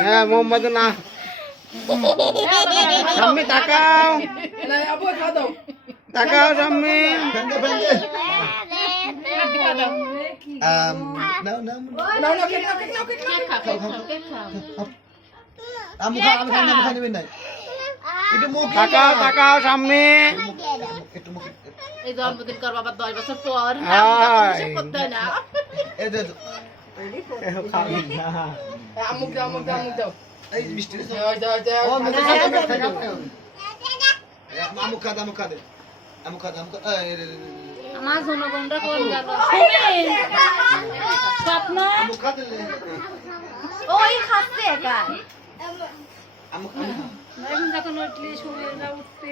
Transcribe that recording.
হ্যাঁ মোহাম্মদ না সাম্মি তাকাও তাকাও সাম্মি তাকাও তাকাও সাম্মি এই জন্মদিন কর বাবা 10 বছর পর করতে হয় না এই মিষ্টি আমার জনগণরা কোন গেল স্বপ্ন ওই খাচ্ছে একা এখন যখন উঠলি সময় উঠতে